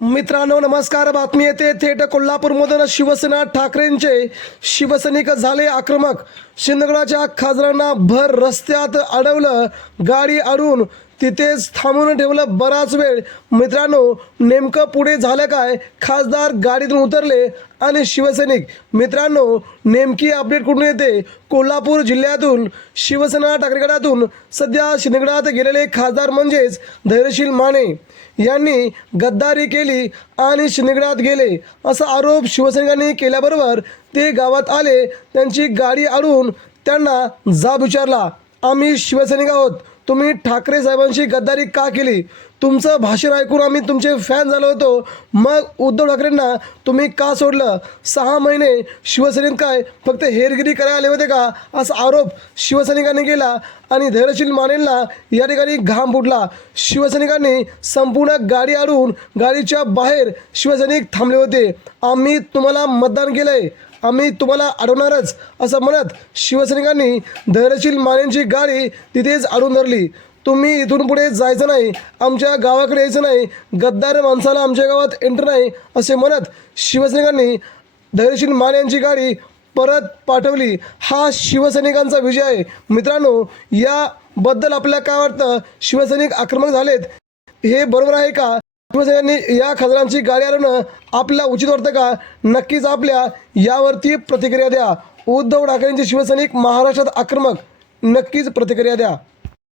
मित्रांनो नमस्कार. बातमी येते थेट कोल्हापूरमधून शिवसेना ठाकरेंचे शिवसैनिक झाले आक्रमक. शिंदगडाच्या खासदारांना भर रस्त्यात अडवलं गाडी अडून तिथेच थांबून ठेवलं बराच वेळ. मित्रांनो नेमकं पुढे झालं काय? खासदार गाडीतून उतरले आणि शिवसैनिक. मित्रांनो नेमकी अपडेट कुठून येते? कोल्हापूर जिल्ह्यातून शिवसेना ठाकरेगडातून. सध्या शिंदगडात गेलेले खासदार म्हणजेच धैर्यशील माने यांनी गद्दारी केली आणि शिंदगडात गेले. असा आरोप शिवसैनिकांनी केल्याबरोबर ते गावात आले. त्यांची गाडी अडून त्यांना जाब विचारला आम्ही शिवसैनिक आहोत. तुम्ही ठाकरे साहेबांशी गद्दारी का केली? तुमचं भाषण ऐकून आम्ही तुमचे फॅन झालो होतो. मग उद्धव ठाकरेंना तुम्ही का सोडलं? सहा महिने शिवसैनिक काय फक्त हेरगिरी करायला आले होते का? असा आरोप शिवसैनिकांनी केला आणि धैर्यशील मानेंना या ठिकाणी घाम फुटला. शिवसैनिकांनी संपूर्ण गाडी अडून गाडीच्या बाहेर शिवसैनिक थांबले होते. आम्ही तुम्हाला मतदान केलंय. आम्ही तुम्हाला अडवणारच असं म्हणत शिवसैनिकांनी धैर्यशील मानेंची गाडी तिथेच अडून धरली. तुम्ही इथून पुढे जायचं नाही आमच्या गावाकडे यायचं नाही गद्दार माणसाला आमच्या गावात एंटर नाही असे म्हणत शिवसैनिकांनी धैर्यशील मान यांची गाडी परत पाठवली. हा शिवसैनिकांचा विजय आहे. मित्रांनो याबद्दल आपल्याला काय वाटतं? शिवसैनिक आक्रमक झालेत. हे बरोबर आहे का? शिवसैनिकांनी या खासदारांची गाडी आणणं आपल्या उचित वाटतं का? नक्कीच आपल्या यावरती प्रतिक्रिया द्या. उद्धव ठाकरेंचे शिवसैनिक महाराष्ट्रात आक्रमक. नक्कीच प्रतिक्रिया द्या.